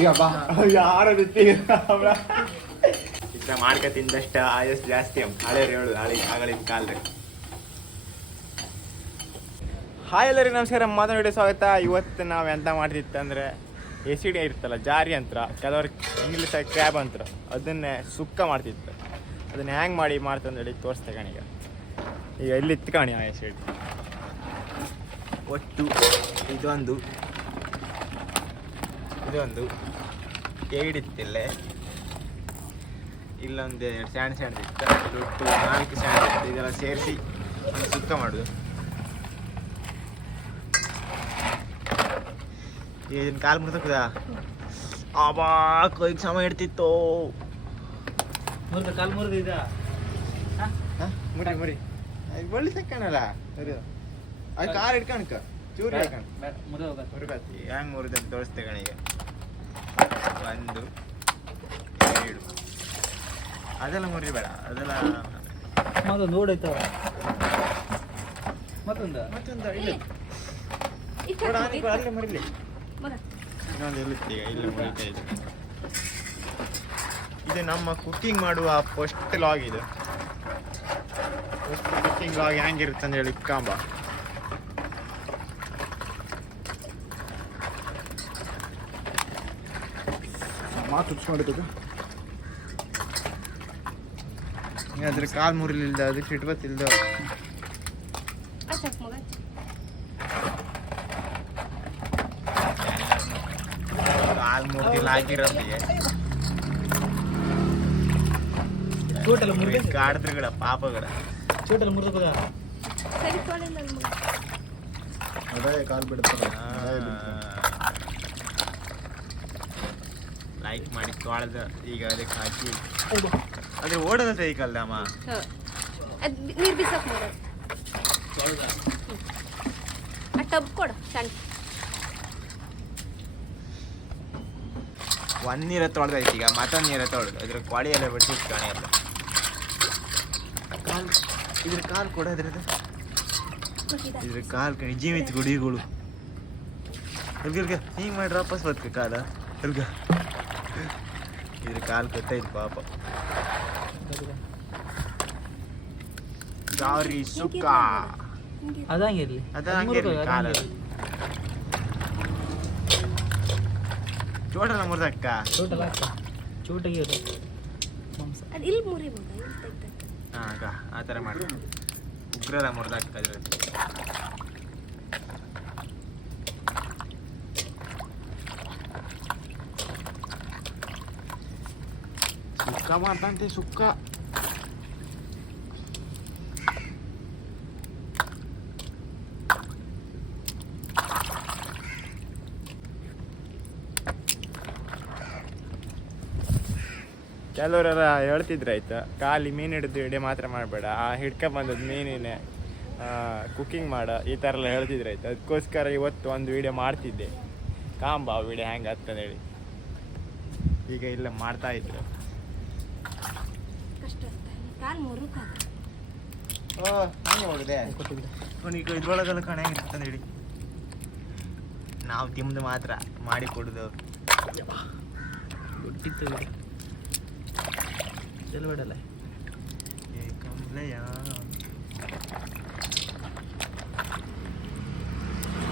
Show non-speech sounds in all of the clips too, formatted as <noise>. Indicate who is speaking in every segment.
Speaker 1: ಈಗ ಬಾ. ಯಾರ ಜೊತೆ ಇಷ್ಟ ಮಾಡ್ಕ ತಿಂದಷ್ಟ ಆಯಸ್ ಜಾಸ್ತಿ ಹಳೆ ಹೇಳುದು ಹಳೆ ಆಗಳಿನ ಕಾಲದಲ್ಲಿ ಹಾಯ್ ಎಲ್ಲರಿಗೂ ನಮಸ್ಕಾರ. ಮಾತನಾಡಿ ವಿಡಿಯೋ ಸ್ವಾಗತ. ಇವತ್ತು ನಾವು ಎಂತ ಮಾಡ್ತಿತ್ತು ಅಂದರೆ ಎ ಸಿ ಡಿ ಇರ್ತಲ್ಲ ಜಾರಿ ಅಂತರ ಕೆಲವರು ಇಂಗ್ಲೀಷಾಗಿ ಕ್ಯಾಬ್ ಅಂತರ. ಅದನ್ನೇ ಸುಕ್ಕ ಮಾಡ್ತಿತ್ತು. ಅದನ್ನ ಹ್ಯಾಂಗ್ ಮಾಡಿ ಮಾಡ್ತಂದು ಹೇಳಿ ತೋರಿಸ್ತೆ ಕಣಿಗೆ ಈಗ ಇಲ್ಲಿ ಇತ್ಕಾಣಿ ಆ ಎ ಸಿ ಡಿ ಒಟ್ಟು ಇದೊಂದು ಇದೊಂದು ಏಡಿತ್ತಿಲ್ಲ ಇಲ್ಲೊಂದು ಎರಡು ಸ್ಯಾಂಡ್ ಸ್ಯಾಂಡ್ ಇತ್ತು. ಒಟ್ಟು ನಾಲ್ಕು ಸ್ಯಾಂಡ್ ಇತ್ತು. ಇದೆಲ್ಲ ಸೇರಿಸಿ ಒಂದು ಸುಕ್ಕ ಮಾಡೋದು. ಇದನ್ನ ಕಾಲು ಮುಡ್ತಕ್ಕದ ಅವಾಗ ಕೊಯ್ಗೆ ಸಮಯ ಇಡ್ತಿತ್ತು
Speaker 2: ಮುರಿದ ಕಾಲು ಮುರಿದ ಇದ?
Speaker 1: ಮುರಿ. ಮುರಿ ಬಳ್ಳಿ ಸಕ್ಕಣಲ್ಲ. ಅದು ಕಾಲು ಇಟ್ಕಣಕ ಚೂರು
Speaker 2: ಹೆಂಗ್
Speaker 1: ಮುರಿದಂತ ತೋರಿಸ್ತೆ ಕಣಿಗ ಒಂದು ಎರಡು. ಅದೆಲ್ಲ ಮುರಿಬೇಡ ಅದೆಲ್ಲ
Speaker 2: ಮತ್ತೊಂದು ಓಡೈತವ ಮತ್ತೊಂದು?
Speaker 1: ಮತ್ತೊಂದು ಇಲ್ಲ. ಅಲ್ಲೇ ಮುರಿಲಿ. ಇನ್ನೊಂದು ಇರುತ್ತೆ ಈಗ ಇಲ್ಲೇ ಮುರಿತಾ ಇದೆ. ಇದು ನಮ್ಮ ಕುಕ್ಕಿಂಗ್ ಮಾಡುವ ಫಸ್ಟ್ ಲಾಗ್ ಇದು. ಫಸ್ಟ್ ಕುಕ್ಕಿಂಗ್ ಲಾಗ್ ಹೆಂಗಿರುತ್ತೆ ಅಂತ ಹೇಳಿ ಕಾಂಬ.
Speaker 3: ಮಾತು ಹುಚ್ಕೊಂಡಿದ್ದ
Speaker 1: ಅದ್ರ ಕಾಲ್ ಮುರಿಲಿಲ್ದ ಅದಕ್ಕೆ ಇಟ್ಬತ್ತಿಲ್ದ ಕಾಲ್ ಮುರಿದಿಲ್ಲ ಹಾಕಿರೋದಿಗೆ
Speaker 2: ಚೋಟೆಲ್ಲ ಮುರಿದ?
Speaker 1: ಕಾಡ್ದ್ರುಗಳ ಪಾಪಗಳ.
Speaker 2: ಚೋಟೆಲ್ಲ ಮುರಿದ ಹೋದ
Speaker 3: ಅದೇ ಕಾಲು ಬಿಡ್ತಾರೆ.
Speaker 1: ಲೈಕ್ ಮಾಡಿ ತೊಳೆದ ಈಗ ಅದಕ್ಕೆ ಹಾಕಿ. ಅದ್ರ ಓಡದ ಸೈಕಲ್ ಅಮ್ಮ?
Speaker 4: ನೀರು ಬಿಸಾಕ್ ಆ ಟಬ್ ಕೊಡು ಸಣ್ಣ.
Speaker 1: ಒಂದ್ ನೀರ ತೊಳೆದೈತಿ ಈಗ ಮತ್ತೊಂದ್ ನೀರ ತೊಳೆದು ಅದ್ರ ಕೊಳಿ ಎಲ್ಲ ಬಿಡಿಸಿ ಕಾಣಿ ಎಲ್ಲ ಕಾಲ್ ಇದ್ರ ಕಾಲ್ ಕೊಡೋದ್ರದ್ದು ಇದ್ರ ಕಾಲ್ ಕಣಿ ಜೀವಿತ ಗುಡಿಗಳು. ಹಿಂಗ್ ಮಾಡಿ ವಾಪಸ್ ಬದ್ಕ ಕಾಲ ಇರ್ಗ ಇದ್ರ ಕಾಲ್ ಕೊಟ್ಟೈತಿ ಪಾಪ ದಾರಿ ಸುಕ್ಕ
Speaker 2: ಅದಂಗಿರ್ಲಿ
Speaker 1: ಅದ ಹಂಗಿರ್ಲಿ ಕಾಲ ಚೋಟಲ್ಲ ಮುರ್ದಕ್ಕ
Speaker 2: ಚೋಟಲ್ಲ ಹಾಕ ಚೋಟಿಗೆ ಇರು ಮಾಂಸ
Speaker 4: ಅದು ಇಲ್ಲಿ ಮುರಿಬೋದ ಇಲ್ಲಿ ತೆಗ್ದಕ್ಕ
Speaker 1: ಹಾ ಅಕ್ಕ ಆ ಥರ ಮಾಡಿ ಉಗ್ರದ ಮುರ್ದಕ್ಕ ಅದ್ರಲ್ಲಿ ಮಾಡ್ತಂತೆ ಸುಕ್ಕ ಕೆಲವರೆಲ್ಲ ಹೇಳ್ತಿದ್ರು ಆಯ್ತು, ಖಾಲಿ ಮೀನು ಹಿಡಿದು ವಿಡಿಯೋ ಮಾತ್ರ ಮಾಡಬೇಡ, ಆ ಹಿಡ್ಕ ಬಂದದ್ದು ಮೀನಿನೇ ಕುಕ್ಕಿಂಗ್ ಮಾಡ, ಈ ಥರ ಎಲ್ಲ ಹೇಳ್ತಿದ್ರು ಆಯ್ತು. ಅದಕ್ಕೋಸ್ಕರ ಇವತ್ತು ಒಂದು ವಿಡಿಯೋ ಮಾಡ್ತಿದ್ದೆ. ಕಾಂಬ ವಿಡಿಯೋ ಹೆಂಗೆ ಹೇಳಿ. ಈಗ ಇಲ್ಲ, ಮಾಡ್ತಾ ಇದ್ರು.
Speaker 4: ಕಷ್ಟ ಮುರುಕ
Speaker 1: ಓ ಹಂಗೆ ಇದ್ರೊಳಗೆಲ್ಲ ಕಣ ಹೇಳಿ ನಾವು ತಿಂದು ಮಾತ್ರ ಮಾಡಿ ಕೊಡುದು.
Speaker 2: ಚೆಲ್ಬೇಡಲ್ಲ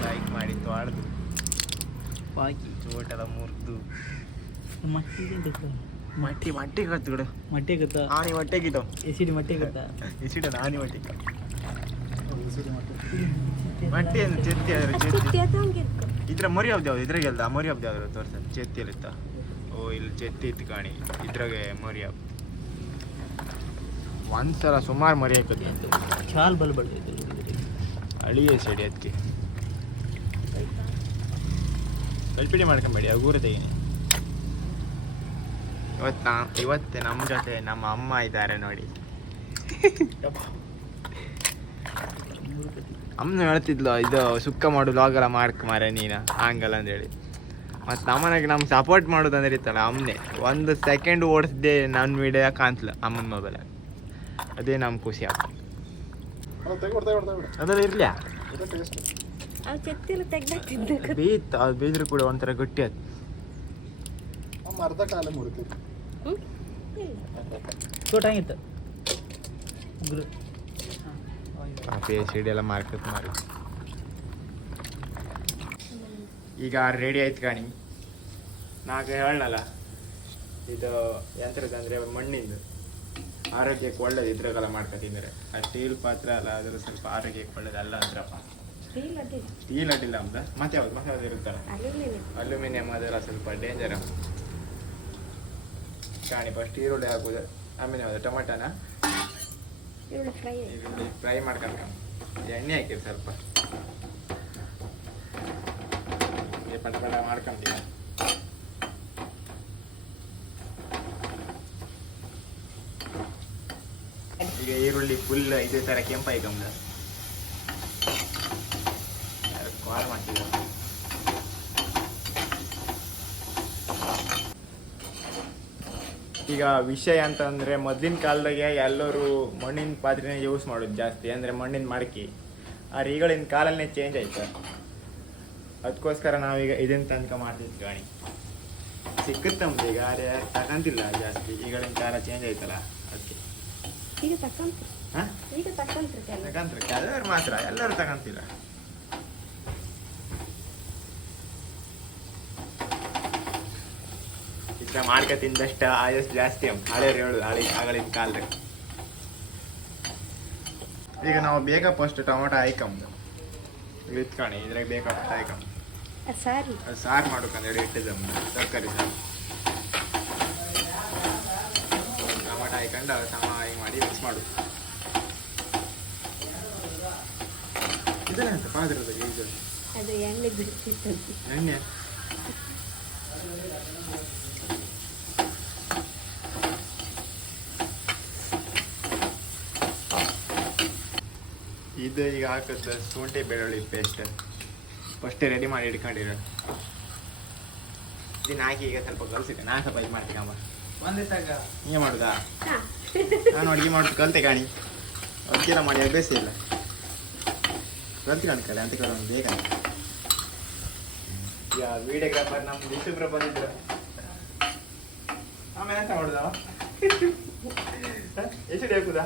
Speaker 1: ಲೈಕ್ ಮಾಡಿ ತೊಳೆದು.
Speaker 2: ಬಾಕಿ.
Speaker 1: ಚೋಟೆಲ್ಲ ಮುರಿದು.
Speaker 2: ಗೊತ್ತ
Speaker 1: ಮಟ್ಟಿ ಮಟ್ಟಿ ಕತ್ತು ಬಿಡು.
Speaker 2: ಮಟ್ಟಿ ಕತ್ತ
Speaker 1: ಆನಿ ಹೊಟ್ಟೆಗಿದ್ದಾವ
Speaker 2: ಎಸಿಡಿ ಮಟ್ಟೆ ಗೊತ್ತ? <laughs>
Speaker 1: ಎಸಿಡಿ ಆನಿ ಹೊಟ್ಟೆ
Speaker 2: ಎಸಿಡಿ ಮಟ್ಟೆ.
Speaker 1: ಮಟ್ಟಿ ಅಂದ್ರೆ ಚೆತ್ತಿ ಆದ್ರೆ ಚೆತ್ತಿ ಇದ್ರ ಮರಿ ಯಾವ್ದು ಯಾವ್ದು? ಇದ್ರಾಗೆಲ್ದ ಮರಿ ಯಾವ್ದು ಯಾವ್ದು ತೋರ್ಸ. ಓ ಇಲ್ಲಿ ಚೆತ್ತಿ ಇತ್ತು ಕಾಣಿ. ಇದ್ರಾಗೆ ಮರಿ ಹಬ್ಬ ಒಂದ್ಸಲ ಸುಮಾರು ಮರಿ ಹಾಕದಿ
Speaker 2: ಚಾಲ್ ಬಲ್ ಬಡ್ದೈತೆ
Speaker 1: ಅಳಿಯ ಸಡಿ ಅದಕ್ಕೆ ಕಲ್ಪಿಡಿ ಮಾಡ್ಕೊಂಬೇಡಿ ಅಗೂರ ತೆಗೀನಿ ಇವತ್ತು ನಾ ಇವತ್ತು ನಮ್ಮ ಜೊತೆ ನಮ್ಮ ಅಮ್ಮ ಇದ್ದಾರೆ ನೋಡಿ. ಅಮ್ಮನ ಹೇಳ್ತಿದ್ಲು ಇದು ಸುಕ್ಕ ಮಾಡು ಲಾಗೆಲ್ಲ ಮಾಡ್ಕ ಮಾರೆ ನೀನು ಹಂಗಲ್ಲ ಅಂದೇಳಿ. ಮತ್ತು ನಮ್ಮನೆಗೆ ನಮ್ಗೆ ಸಪೋರ್ಟ್ ಮಾಡೋದು ಅಂದ್ರೆ ಇತ್ತಲ್ಲ ಅಮ್ಮನೆ ಒಂದು ಸೆಕೆಂಡ್ ಓಡಿಸ್ದೆ ನನ್ನ ವಿಡಿಯೋ ಕಾಣ್ತಿಲ್ಲ ಅಮ್ಮನ ಮೊಬೈಲ್ ಅದೇ ನಮ್ಮ ಖುಷಿ ಆಗ್ತದೆ
Speaker 4: ಅದೆಲ್ಲ ಇರಲಿ
Speaker 1: ಬೀತ್ ಅದು ಬೀದ್ರು ಕೂಡ ಒಂಥರ ಗಟ್ಟಿ
Speaker 3: ಅದು ಅರ್ಧ ಕಾಲ ಮುರಿತೀವಿ
Speaker 4: ಹ್ಞೂ
Speaker 2: ಹಂಗಿತ್ತು ಗುರು
Speaker 1: ಪಿ ಎಚ್ ಡಿ ಎಲ್ಲ ಮಾರ್ಕತ್ ಮಾರಿ ಈಗ ರೆಡಿ ಆಯ್ತು ಕಾಣಿ. ನಾಗ ಹೇಳಲ್ಲ ಇದು ಯಂತ್ರದ ಅಂದ್ರೆ ಮಣ್ಣಿಂದು. ಆರೋಗ್ಯಕ್ಕೆ ಒಳ್ಳೇದು ಇದ್ರಾಗೆಲ್ಲ ಮಾಡ್ಕೊತಿದ್ದಾರೆ ಆ ಸ್ಟೀಲ್ ಪಾತ್ರ ಅಲ್ಲ ಅದ್ರ ಸ್ವಲ್ಪ ಆರೋಗ್ಯಕ್ಕೆ ಒಳ್ಳೇದಲ್ಲ ಅಂದ್ರಪ್ಪ.
Speaker 4: ಸ್ಟೀಲ್ ಅಡ್ಡಿಲ್ಲ
Speaker 1: ಅಂತ ಮತ್ತೆ ಯಾವ್ದು? ಮತ್ತೆ ಯಾವ್ದು ಇರುತ್ತಲ್ಲ?
Speaker 4: ಅಲ್ಯೂಮಿನಿಯಂ.
Speaker 1: ಅದೆಲ್ಲ ಸ್ವಲ್ಪ ಡೇಂಜರ್ ಕಾಣಿ ಫಸ್ಟ್ ಈರುಳ್ಳಿ ಹಾಕುದು ಆಮೇಲೆ ಯಾವುದು ಟೊಮೆಟೊನ
Speaker 4: ಈರುಳ್ಳಿ ಫ್ರೈ
Speaker 1: ಈರುಳ್ಳಿ ಫ್ರೈ ಮಾಡ್ಕೊಂಡು ಎಣ್ಣೆ ಹಾಕಿರಿ ಸ್ವಲ್ಪ. ಪಟ ಪಟ ಮಾಡ್ಕೊಂತೀವಿ ಈಗ ಈರುಳ್ಳಿ ಫುಲ್ ಇದೇ ಥರ ಕೆಂಪಾಯ್ಕೊಂಬ ಕಾಲ್ ಮಾಡ್ತಿದ್ದಾರೆ ಈಗ ವಿಷಯ ಅಂತಂದ್ರೆ ಮೊದಲಿನ ಕಾಲದಾಗೆ ಎಲ್ಲರೂ ಮಣ್ಣಿನ ಪಾತ್ರೆನೇ ಯೂಸ್ ಮಾಡೋದು ಜಾಸ್ತಿ ಅಂದ್ರೆ ಮಣ್ಣಿನ ಮಡಕಿ. ಆದ್ರೆ ಈಗಳಿನ ಕಾಲನೇ ಚೇಂಜ್ ಆಯ್ತು. ಅದಕ್ಕೋಸ್ಕರ ನಾವೀಗ ಇದನ್ ತನಕ ಮಾಡ್ತಿದ್ವಿ ಗಾಣಿ ಸಿಕ್ಕತ್ತಂಬ ಈಗ ಆದ್ರೆ ತಗಂತಿಲ್ಲ ಜಾಸ್ತಿ. ಈಗಳಿನ ಕಾಲ ಚೇಂಜ್ ಆಯ್ತಲ್ಲ ಅದಕ್ಕೆ
Speaker 4: ಈಗ
Speaker 1: ಹಾಂ?
Speaker 4: ಈಗ
Speaker 1: ಎಲ್ಲರೂ ಮಾತ್ರ ಎಲ್ಲರೂ ತಗಂತಿಲ್ಲ ಇಷ್ಟ ಮಾಡ್ಕ ತಿಂದಷ್ಟ ಆಯಸ್ ಜಾಸ್ತಿ ಹಳೆ ಹೇಳು ಹಳೆ ಆಗಳಿನ ಕಾಲದಾಗ ಈಗ ನಾವು ಬೇಗ ಫಸ್ಟ್ ಟೊಮೊಟೊ ಹಾಕಂಬ ಇತ್ಕೊಂಡು ಇದ್ರಾಗ ಬೇಗ ಫಸ್ಟ್ ಹಾಕಂಬ
Speaker 4: ಸಾರಿ.
Speaker 1: ಸಾರು ಮಾಡ್ಬೇಕಂದ್ರೆ ಇಟ್ಟಿದ್ದಮ್ಮ ತರಕಾರಿ ಸಾರು. ಟೊಮೊಟೊ ಹಾಕೊಂಡು ಸಮ ಹಿಂಗೆ ಮಾಡಿ ಮಿಕ್ಸ್ ಮಾಡು ಇದೆಲ್ಲ ಪಾತ್ರದ ಇದು
Speaker 4: ಅದು ಎಣ್ಣೆ ಬಿಡ್ತಿತ್ತು.
Speaker 1: ಎಣ್ಣೆ? ಇದು ಈಗ ಹಾಕುತ್ತೆ ಶುಂಠಿ ಬೆಳ್ಳುಳ್ಳಿ ಪೇಸ್ಟ್ ಫಸ್ಟ್ ರೆಡಿ ಮಾಡಿ ಇಟ್ಕೊಂಡಿರೋ ಇದನ್ನ ಹಾಕಿ ಈಗ ಸ್ವಲ್ಪ ಕಲಿಸಿದೆ ನಾನು ಸ್ವಲ್ಪ ಇದು ಮಾಡ್ತೀನಿ ಅಮ್ಮ.
Speaker 2: ಒಂದೇ ತಗ.
Speaker 1: ಏನು ಮಾಡುದಾ?
Speaker 4: ಹಾಂ.
Speaker 1: ನಾನು ಅಡುಗೆ ಮಾಡೋದು ಕಲ್ತೆ ಕಾಣಿ. ಅಡುಗೆಲ್ಲ ಮಾಡಿ ಅಭ್ಯಾಸ ಇಲ್ಲ. ಕಲ್ತೀನಿ ಕಲೆ ಅಂತ ಕೇಳೋದು ಬೇಗ. ಈಗ ವೀಡಿಯೋಗ್ರಾಫರ್ ನಮ್ಮ ಯೂಟ್ಯೂಬ್ರ ಬಂದಿದ್ರು. ಆಮೇಲೆ ಎಂತ ಮಾಡುದವ? <laughs> ಎಷ್ಟು ಹಾಕುದಾ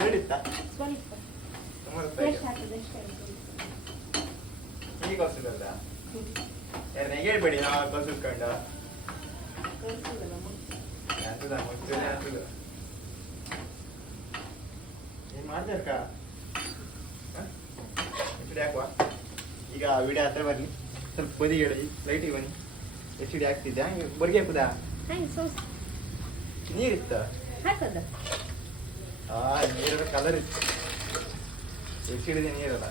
Speaker 1: ಹೇಳಿತ್ತ?
Speaker 4: ಸ್ವಲ್ಪ.
Speaker 1: ಈಗ ಕಲ್ಸಿಸ್ಕೊಂಡ
Speaker 4: ಕಳ್ಸಿಲ್ಲಮ್ಮ.
Speaker 1: ಅಂತದ ಮುಂಚೆನೆ ಅಂತದ ಏನ್ ಮಾಡ್ತಾರಕ್ಕ ಎಷ್ಟು ಹಾಕುವ? ಈಗ ವಿಡಿಯೋ ಹತ್ರ ಬನ್ನಿ. ಸ್ವಲ್ಪ ಬದಿ ಹೇಳಿ ಲೈಟಿಗೆ ಬನ್ನಿ. ಎಚ್ ಡಿ ಹಾಕ್ತಿದ್ದೆ ಹಂಗೆ ಬರ್ಗೆ ಹಾಕುದಾ? ನೀರಿತ್ತ?
Speaker 4: ಹಾಕದ.
Speaker 1: ಆ ನೀರ ಕಲರ್ ಇತ್ತು. ಹಿಡಿದೆ ನೀರಲ್ಲ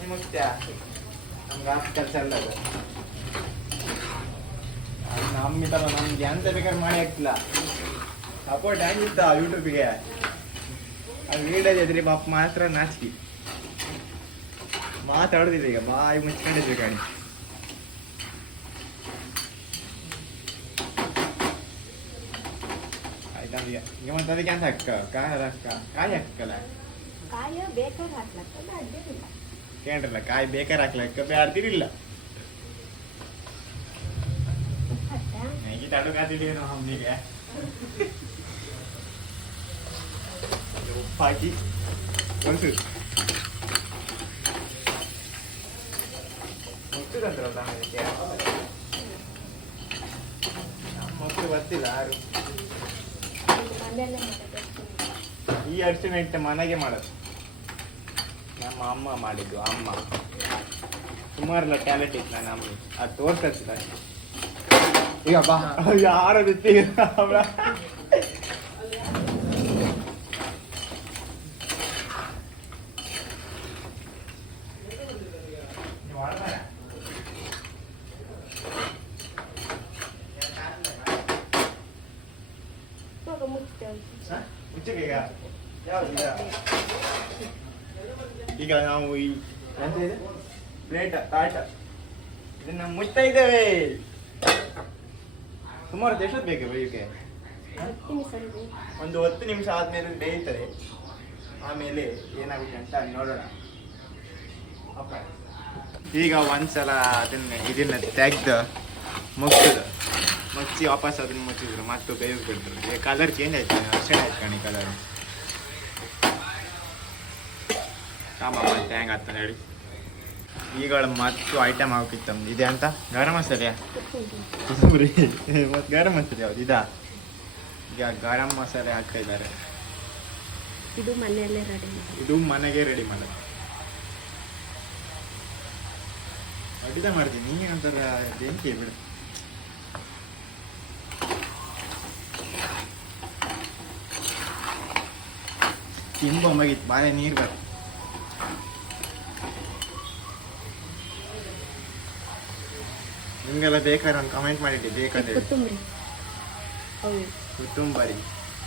Speaker 1: ನಿಮಗೆ ಇಲ್ಲ ಅದು. ಬೇಕಾದ್ರೆ ಮಾಡಿ ಹಾಕ್ತಿಲ್ಲ. ಸಪೋರ್ಟ್ ಹೆಂಗಿತ್ತ ಯೂಟ್ಯೂಬಿಗೆ ಅದು ವೀಡಿಯೋ ಎದ್ರಿ ಬಾಪ್ ಮಾತ್ರ ನಾಚಿಕೆ ಮಾತಾಡೋದಿಲ್ಲ ಈಗ, ಬಾಯಿ ಮುಚ್ಕೊಂಡಿದ್ವಿ ಕಾಣಿ. ಆಯ್ತಾ ಈಗ ಈಗ ಮತ್ತೆ ಅದಕ್ಕೆ ಅಂತ ಹಾಕ ಕಾಯಿ ಹಾಕ ಕಾಯಿ ಹಾಕಲ್ಲ
Speaker 4: ಕಾಯ ಬೇಕಾದ್ರೆ ಹಾಕ್ಲತ್ತದ ಅಡ್ಡಿಲ್ಲ
Speaker 1: ಕೇಳ್ರಲ್ಲ ಕಾಯಿ ಬೇಕಾರೆ ಹಾಕ್ಲಕ್ಕ ಬ್ಯಾಡ್ತಿರಿಲ್ಲ
Speaker 4: ಹತ್ತ
Speaker 1: ನನಗೆ ತಡಕಾತಿದ್ದೀವಿ ಅಮ್ಮಿಗೆ ಉಪ್ಪು ಹಾಕಿ ಒಂದು ಮುಟ್ಟದಂದ್ರಲ್ಲ ಅದಕ್ಕೆ ನಮ್ಮ ಮಕ್ಕಳು ಬರ್ತಿಲ್ಲ ಯಾರು
Speaker 4: ಮನೆಯಲ್ಲೇ ಮಾತಾಡ್ತೀನಿ
Speaker 1: ಈ ಅರ್ಚನೆ ಇಟ್ಟ ಮನೆಗೆ ಮಾಡೋದು. ನಮ್ಮ ಅಮ್ಮ ಮಾಡಿದ್ದು ಅಮ್ಮ. ಸುಮಾರೆಲ್ಲ ಟ್ಯಾಲೆಂಟ್ ಇತ್ತು ನಾನು ಅಮ್ಮ. ಅದು ತೋರ್ಸಿದ ಈಗ ಬಾ. ಯಾರ ಜೊತೆ
Speaker 4: ಇವಾಗ ಮುಚ್ತೇವೆ
Speaker 1: ಮುಚ್ಚಕ್ಕೆ ಈಗ ಯಾವ್ದು ಈಗ ನಾವು ಈ ಎಂತ ಇದೆ? ಪ್ಲೇಟ್ ತಾಟ. ಇದನ್ನ ಮುಚ್ತಾ ಇದ್ದೇವೆ. ಸುಮಾರು ಎಷ್ಟೊತ್ತು ಬೇಕು ಬೇಯಕ್ಕೆ. ಒಂದು ಹತ್ತು ನಿಮಿಷ ಆದ್ಮೇಲೆ ಬೇಯ್ತದೆ. ಆಮೇಲೆ ಏನಾಗುತ್ತೆ ಅಂತ ನೋಡೋಣ. ಅಪ್ಪ ಈಗ ಒಂದ್ಸಲ ಅದನ್ನ, ಇದನ್ನ ತೆಗ್ದು ಮುಗ್ಸಿದ್ರು ಮುಚ್ಚಿ ವಾಪಸ್ ಅದನ್ನ ಮುಚ್ಚಿದ್ರು, ಮತ್ತು ಬೇಯಿಸ್ಬಿಟ್ರು ಈಗ ಕಲರ್ ಚೇಂಜ್ ಆಯ್ತು, ಅಷ್ಟೇ ಆಯ್ತು ಕಣಿ ಕಲರ್ ಕಾಮ ಮತ್ತೆ ಹೆಂಗೆ ಆಗ್ತಾನೆ ಹೇಳಿ. ಈಗ ಮತ್ತು ಐಟಮ್ ನಮ್ದು. ಇದೆ ಅಂತ? ಗರಂ ಮಸಾಲೆ? ಕೊತ್ತಂಬರಿ ಮತ್ತು ಗರಂ ಮಸಾಲೆ ಯಾವ್ದು? ಇದಾ? ಈಗ ಗರಂ ಮಸಾಲೆ ಹಾಕ್ತಾ ಇದ್ದಾರೆ.
Speaker 4: ಇದು ಮನೆಯಲ್ಲೇ ರೆಡಿ
Speaker 1: ಇದು ಮನೆಗೆ ರೆಡಿ ಮಾಡೋದು. ಅಡಿದ ಮಾಡ್ತೀನಿ. ನೀನು ಒಂಥರ ಬೆಂಕಿ ಬಿಡು ಮಗಿತ್ತು ಬಾಳೆ ನೀರು ಬರ್ ನಿಮಗೆಲ್ಲ ಬೇಕಾದ್ರೆ ಒಂದು ಕಮೆಂಟ್ ಮಾಡಿದ್ದೆ ಬೇಕಂದ್ರೆ.
Speaker 4: ಕುಟುಂಬರಿ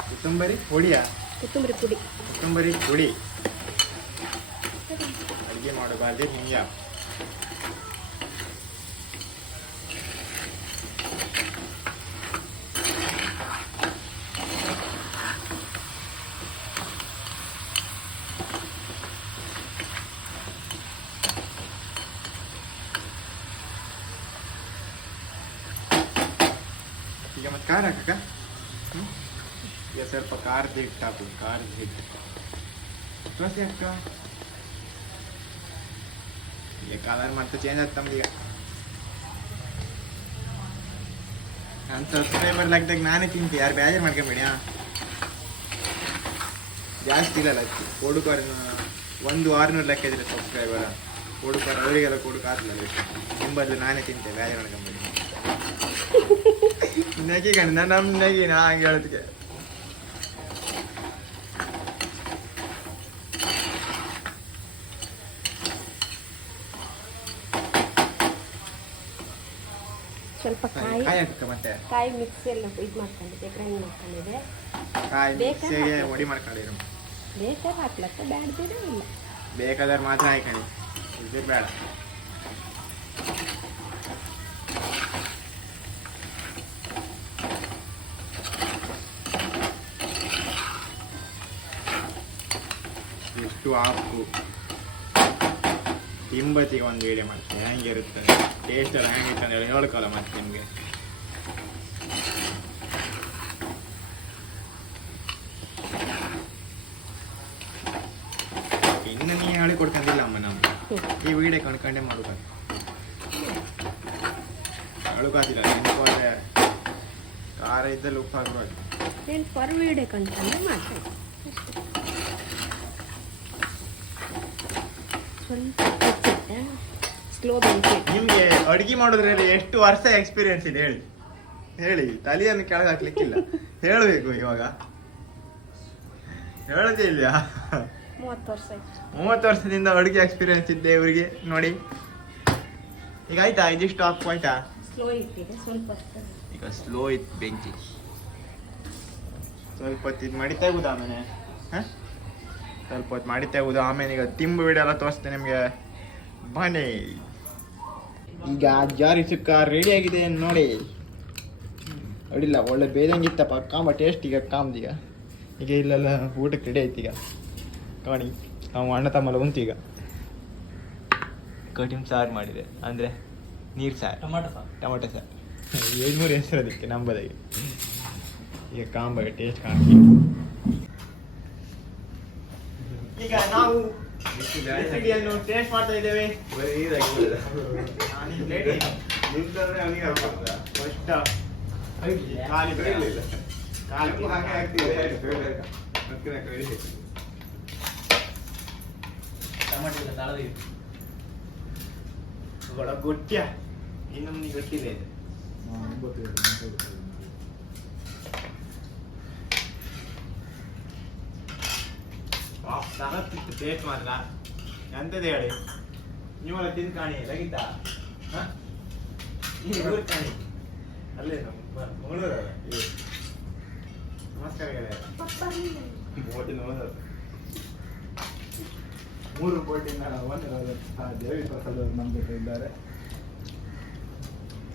Speaker 1: ಕುಟುಂಬರಿ ಪುಡಿಯಾ? ಕುಟುಂಬರಿ
Speaker 4: ಕೊತ್ತಂಬರಿ ಪುಡಿ.
Speaker 1: ಕೊತ್ತಂಬರಿ ಪುಡಿ. ಅಡುಗೆ ಮಾಡಬಾರ್ದು ಹಿಂಗೆ ಈಗ ಮತ್ತೆ ಖಾರ ಹಾಕಕ್ಕ? ಹ್ಞೂ ಈಗ ಸ್ವಲ್ಪ ಖಾರದ ಹಿಟ್ಟು ಹಾಕು ಖಾರದ ಹಿಟ್ಟು ದೋಸೆ ಅಕ್ಕ ಈಗ ಕಲರ್ ಮತ್ತೆ ಚೇಂಜ್ ಆಗ್ತಾ ಈಗ. ನನ್ನ ಸಬ್ಸ್ಕ್ರೈಬರ್ ಲೆಕ್ಕದಾಗ ನಾನೇ ತಿಂತೆ, ಯಾರು ಬೇಜಾರು ಮಾಡ್ಕೊಂಬೇಡಿ ಜಾಸ್ತಿ ಜಾಸ್ತಿ ಲೈಕ್ ಕೊಡುಕಾರ ಒಂದು ಆರುನೂರು ಲೆಕ್ಕ ಇದ್ರೆ ಸಬ್ಸ್ಕ್ರೈಬರ್ ಕೊಡುಕಾರ ಅವರಿಗೆಲ್ಲ ಕೊಡುಕ ಆಗ್ತಿಲ್ಲ ನಿಮ್ಮ ಬದಲು ನಾನೇ ತಿಂತೆ, ಬೇಜಾರು ಮಾಡ್ಕೊಂಬೇಡಿ. <laughs> ನೆಗಿ ಕಣ್ಣ ನಮ್ ನಗಿ ನಾ ಹಂಗೆ ಹೇಳೋದಕ್ಕೆ.
Speaker 4: ಸ್ವಲ್ಪ ಕಾಯಿ
Speaker 1: ಮತ್ತೆ?
Speaker 4: ಕಾಯಿ ಮಿಕ್ಸಿಯಲ್ಲಿ ಇದು ಮಾಡ್ಕೊಂಡಿದ್ದೆ ಗ್ರೈಂಡ್ ಮಾಡ್ಕೊಂಡಿದ್ದೆ.
Speaker 1: ಕಾಯಿ ಮಿಕ್ಸಿಗೆ. ಒಡಿ ಮಾಡ್ಕೊಂಡಿರೋ.
Speaker 4: ಬೇಕಾದ್ರೆ ಹಾಕ್ಲಕ್ಕ ಬ್ಯಾಡ್ದಿರ ಇಲ್ಲ
Speaker 1: ಬೇಕಾದ್ರೆ ಮಾತ್ರ ಹಾಕಣಿ ಇದು ಬೇಡ. ಎಷ್ಟು ಹಾಕು ತಿಂಬತ್ತಿಗೆ ಒಂದು ವೀಡಿಯೋ ಮಾಡ್ತೀನಿ ಹೆಂಗಿರುತ್ತೆ ಟೇಸ್ಟ್ ಎಲ್ಲ ಹೆಂಗಿತ್ತು ಅಂತ ಹೇಳಿ ಹೇಳ್ಕೊಲ್ಲ ಮತ್ತೆ ನಿಮಗೆ ಇನ್ನು ನೀ ಹೇಳಿ ಕೊಡ್ಕೊಂಡಿಲ್ಲ ಅಮ್ಮ ನಾವು ಈ ವಿಡಿಯೋ ಕಣ್ಕಂಡೆ ಮಾಡ್ಬೇಕು ಅಳುಗಾತಿಲ್ಲ ನೆನ್ಕೊಂಡ್ರೆ ಖಾರ ಇದ್ದಲ್ಲಿ ಉಪ್ಪು ಹಾಕ್ಬೇಕು
Speaker 4: ಏನು ಫರ್ ವೀಡಿಯೋ ಕಂಡ್ರೆ ಮಾಡ್ತೀನಿ ಸ್ವಲ್ಪ ಹೆಚ್ಚಿಟ್ಟೆ ಸ್ಲೋ ಬೆಂಕಿ
Speaker 1: ನಿಮ್ಗೆ ಅಡುಗೆ ಮಾಡೋದ್ರಲ್ಲಿ ಎಷ್ಟು ವರ್ಷ ಎಕ್ಸ್ಪೀರಿಯನ್ಸ್ ಇದೆ ಹೇಳಿ. ಹೇಳಿ ತಲೆಯನ್ನು ಕೆಳಗೆ ಹಾಕ್ಲಿಕ್ಕಿಲ್ಲ. ಹೇಳಬೇಕು ಇವಾಗ. ಹೇಳೋದೇ ಇಲ್ಲ
Speaker 4: ಮೂವತ್ತು ವರ್ಷ ಆಯ್ತು.
Speaker 1: ಮೂವತ್ತು ವರ್ಷದಿಂದ ಅಡುಗೆ ಎಕ್ಸ್ಪೀರಿಯನ್ಸ್ ಇದ್ದೆ ಇವರಿಗೆ ನೋಡಿ. ಈಗ ಆಯ್ತಾ? ಇದಿಷ್ಟು ಆಫ್ ಆಯ್ತಾ?
Speaker 4: ಸ್ಲೋ ಇಟ್ಟಿದೆ ಸ್ವಲ್ಪ ಹೊತ್ತು
Speaker 1: ಈಗ ಸ್ಲೋ ಇತ್ತು ಬೆಂಕಿ. ಸ್ವಲ್ಪ ಹೊತ್ತು ಇದು ಮಾಡಿ ತೆಗುದಾ ಆಮೇಲೆ? ಹಾಂ? ಸ್ವಲ್ಪ ಹೊತ್ತು ಮಾಡಿ ತೆಗುದು ಆಮೇಲೆ ಈಗ ತಿಂಬು ವಿಡಿಯೋ ಎಲ್ಲ ತೋರಿಸ್ತೇನೆ ನಿಮಗೆ. ಬನ್ನಿ. ಈಗ ಜಾರಿ ಸುಕ್ಕ ರೆಡಿ ಆಗಿದೆ ನೋಡಿ. ಅಡಿಲ್ಲ ಒಳ್ಳೆ ಬೇದಂಗಿತ್ತಪ್ಪ ಕಾಂಬ ಟೇಸ್ಟ್ ಈಗ ಕಾಮ್ದೀಗ ಈಗ. ಇಲ್ಲೆಲ್ಲ ಊಟಕ್ಕೆ ರೆಡಿ ಆಯ್ತು ಈಗ. ಕಾಣಿ ನಾವು ಅಣ್ಣ ತಮ್ಮಲ್ಲ ಉಂಟು ಈಗ. ಕಟಿಮ್ ಸಾರು ಮಾಡಿದೆ. ಅಂದರೆ ನೀರು ಸಾರು.
Speaker 2: ಟೊಮಾಟೊ ಸಾರು.
Speaker 1: ಟೊಮೆಟೊ ಸಾರು. ಏಳ್ನೂರು ಹೆಸರು ಅದಕ್ಕೆ ನಂಬದಾಗಿ. ಈಗ ಕಾಂಬಾಗ ಟೇಸ್ಟ್ ಕಾಣಿ ಈಗ ನಾವು ರೆಸಿಪಿಯನ್ನು ಟೇಸ್ಟ್ ಮಾಡ್ತಾ ಇದ್ದೇವೆ. ಫಸ್ಟ್ ಖಾಲಿ ಖಾಲಿ
Speaker 2: ಟೊಮಾಟೊ ಇಲ್ಲ ತಾಳದ.
Speaker 1: ಬಡ ಗೊಟ್ಟ್ಯ ಇನ್ನೊಂದು ಗೊತ್ತಿದೆ. ಇದು ಸಹತ್ತಿತ್ತು ಟೇಸ್ಟ್ ಮಾತ್ರ. ಎಂತದ್ದು ಹೇಳಿ? ನೀವೆಲ್ಲ ತಿಂದು ಕಾಣಿ ಲಗಿತ? ಊರು ಕಾಣಿ. ಅಲ್ಲೇ ನಮ್ಮ ಮಂಗಳೂರು ನಮಸ್ಕಾರ ನೋಡೋದು
Speaker 3: ಮೂರು ಕೋಟಿನ ಒಂದು ದೇವಿ ಪ್ರಸಾದ್ ನಮ್ಮ ಜೊತೆ ಇದ್ದಾರೆ.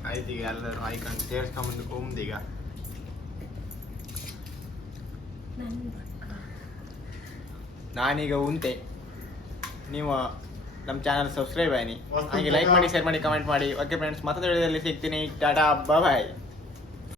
Speaker 1: ಆಯ್ತು ಈಗ ಎಲ್ಲರೂ ಆಯ್ಕೊಂಡು ಸೇರ್ಸ್ಕೊಂಬಂದು ಹೋಮ್ದೀಗ ನಾನೀಗ ಉಂಟೆ. ನೀವು ನಮ್ಮ ಚಾನಲ್ ಸಬ್ಸ್ಕ್ರೈಬ್ ಆಗಿ ಹಾಗೆ ಲೈಕ್ ಮಾಡಿ ಶೇರ್ ಮಾಡಿ ಕಮೆಂಟ್ ಮಾಡಿ. ಓಕೆ ಫ್ರೆಂಡ್ಸ್ ಮತ್ತೊಂದು ವಿಡಿಯೋದಲ್ಲಿ ಸಿಗ್ತೀನಿ. ಟಾಟಾ ಬಾಯ್